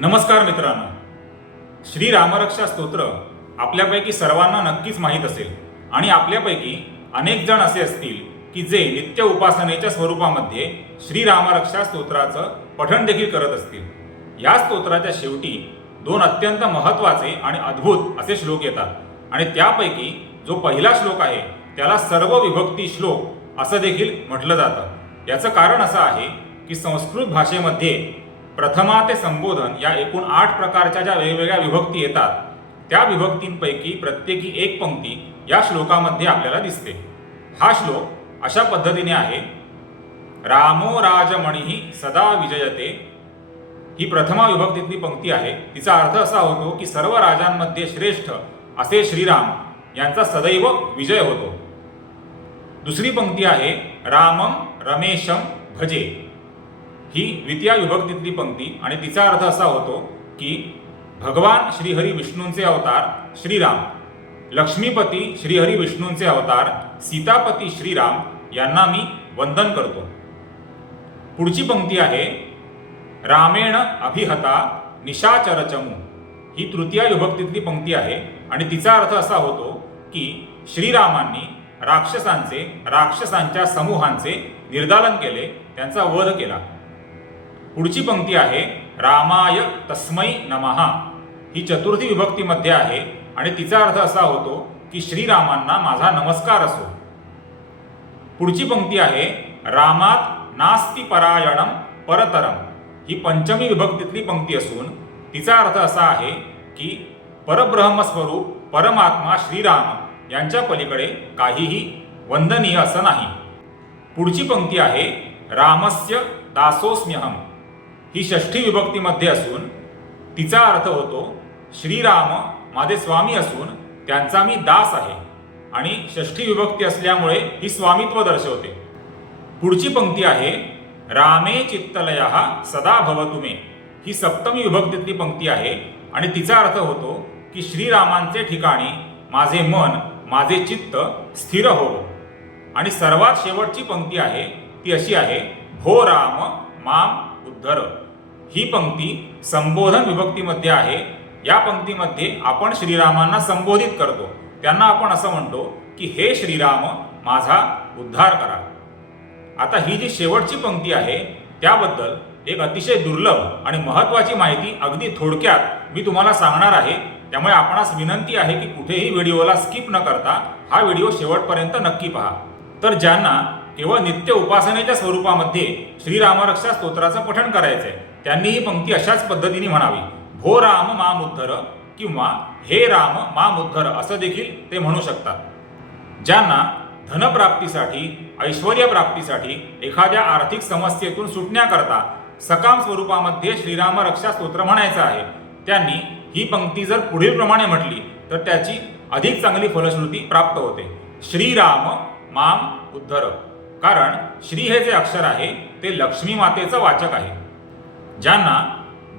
नमस्कार मित्रांनो, श्री रामरक्षा स्तोत्र आपल्यापैकी सर्वांना नक्कीच माहीत असेल आणि आपल्यापैकी अनेक जण असे असतील की जे नित्य उपासनेच्या स्वरूपामध्ये श्री रामरक्षा स्तोत्राचं पठण देखील करत असतील। या स्तोत्राच्या शेवटी दोन अत्यंत महत्त्वाचे आणि अद्भुत असे श्लोक येतात आणि त्यापैकी जो पहिला श्लोक आहे त्याला सर्व विभक्ती श्लोक असं देखील म्हटलं जातं। याचं कारण असं आहे की संस्कृत भाषेमध्ये प्रथमा ते संबोधन या एकूण 8 प्रकारच्या ज्या वेगवेगळ्या विभक्ती येतात त्या विभक्तींपैकी प्रत्येकी एक पंक्ती या श्लोकामध्ये आपल्याला दिसते। हा श्लोक अशा पद्धतीने आहे, रामो राजमणिः सदा विजयते। ही प्रथमा विभक्तीतली पंक्ती आहे। तिचा अर्थ असा होतो की सर्व राजांमध्ये श्रेष्ठ असे श्रीराम यांचा सदैव विजय होतो। दुसरी पंक्ती आहे, रामम रमेशम भजे। ही द्वितीय विभक्तीतली पंक्ती आणि तिचा अर्थ असा होतो की भगवान श्रीहरी विष्णूंचे अवतार श्रीराम, लक्ष्मीपती श्रीहरी विष्णूंचे अवतार सीतापती श्रीराम यांना मी वंदन करतो। पुढची पंक्ती आहे, रामेण अभिहता निशाचरचमू। ही तृतीय विभक्तीतली पंक्ती आहे आणि तिचा अर्थ असा होतो की श्रीरामांनी राक्षसांच्या समूहांचे निर्दालन केले, त्यांचा वध केला। पुढची पंक्ती आहे, रामाय तस्मै नमः। ही चतुर्थी विभक्तीमध्ये आहे आणि तिचा अर्थ असा होतो की श्रीरामांना माझा नमस्कार असो। पुढची पंक्ती आहे, रामात नास्ति परायणम परतरम। ही पंचमी विभक्तीतली पंक्ती असून तिचा अर्थ असा आहे की परब्रह्मस्वरूप परमात्मा श्रीराम यांच्या पलीकडे काहीही वंदनीय असं नाही। पुढची पंक्ती आहे, रामस्य दासोस्म्यहम। ही षष्ठी विभक्तीमध्ये असून तिचा अर्थ होतो श्रीराम माझे स्वामी असून त्यांचा मी दास आहे आणि षष्ठी विभक्ती असल्यामुळे ही स्वामित्व दर्शवते। पुढची पंक्ती आहे, रामे चित्तलयः सदा भवतु मे। ही सप्तमी विभक्तीतली पंक्ती आहे आणि तिचा अर्थ होतो की श्रीरामांचे ठिकाणी माझे मन, माझे चित्त स्थिर होवो। आणि सर्वात शेवटची पंक्ती आहे ती अशी आहे, भो राम माम उद्धर। ही पंक्ती संबोधन विभक्तीमध्ये आहे। या पंक्तीमध्ये आपण श्रीरामांना संबोधित करतो, त्यांना आपण असं म्हणतो की हे श्रीराम माझा उद्धार करा। आता ही जी शेवटची पंक्ती आहे त्याबद्दल एक अतिशय दुर्लभ आणि महत्त्वाची माहिती अगदी थोडक्यात मी तुम्हाला सांगणार आहे। त्यामुळे आपणास विनंती आहे की कुठेही व्हिडिओला स्किप न करता हा व्हिडिओ शेवटपर्यंत नक्की पहा। तर ज्यांना केवळ नित्य उपासनेच्या स्वरूपामध्ये श्रीरामरक्षा स्तोत्राचं पठण करायचंय त्यांनी ही पंक्ती अशाच पद्धतीने म्हणावी, भो राम माम उद्धर किंवा हे राम माम उद्धर असं देखील ते म्हणू शकतात। ज्यांना धनप्राप्तीसाठी, ऐश्वर्य प्राप्तीसाठी, एखाद्या आर्थिक समस्येतून सुटण्याकरता सकाम स्वरूपामध्ये श्रीरामरक्षा स्तोत्र म्हणायचं आहे त्यांनी ही पंक्ती जर पुढील प्रमाणे म्हटली तर त्याची अधिक चांगली फलश्रुती प्राप्त होते। श्रीराम माम उद्धर। कारण श्री हे जे अक्षर आहे ते लक्ष्मी मातेचं वाचक आहे। ज्यांना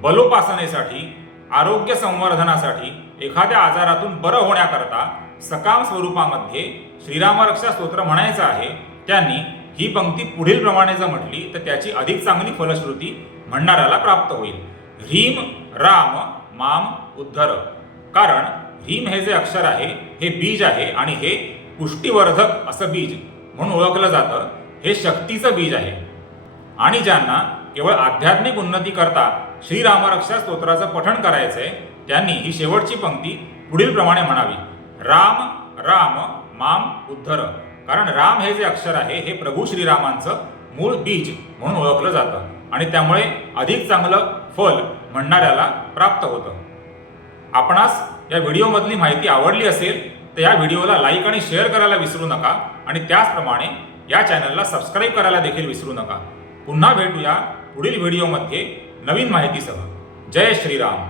बलोपासनेसाठी, आरोग्य संवर्धनासाठी, एखाद्या आजारातून बरं होण्याकरता सकाम स्वरूपामध्ये श्रीरामरक्षा स्तोत्र म्हणायचं आहे त्यांनी ही पंक्ती पुढील प्रमाणे जर म्हटली तर त्याची अधिक चांगली फलश्रुती म्हणणाऱ्याला प्राप्त होईल। ह्रीम राम माम उद्धर। कारण ह्रीम हे जे अक्षर आहे हे बीज आहे आणि हे पुष्टीवर्धक असं बीज म्हणून ओळखलं जातं। हे शक्तीचं बीज आहे। आणि ज्यांना केवळ आध्यात्मिक उन्नती करता श्रीरामरक्षा स्तोत्राचं पठण करायचंय त्यांनी ही शेवटची पंक्ती पुढील प्रमाणे म्हणावी, राम राम माम उद्धर। कारण राम हे जे अक्षर आहे हे प्रभू श्रीरामांचं मूळ बीज म्हणून ओळखलं जातं आणि त्यामुळे अधिक चांगलं फल म्हणणाऱ्याला प्राप्त होतं। आपणास या व्हिडिओमधली माहिती आवडली असेल तर या व्हिडिओला लाईक आणि शेअर करायला विसरू नका आणि त्याचप्रमाणे या चॅनलला सबस्क्राईब करायला देखील विसरू नका। पुन्हा भेटूया पुढील व्हिडिओमध्ये नवीन माहितीसह। जय श्रीराम।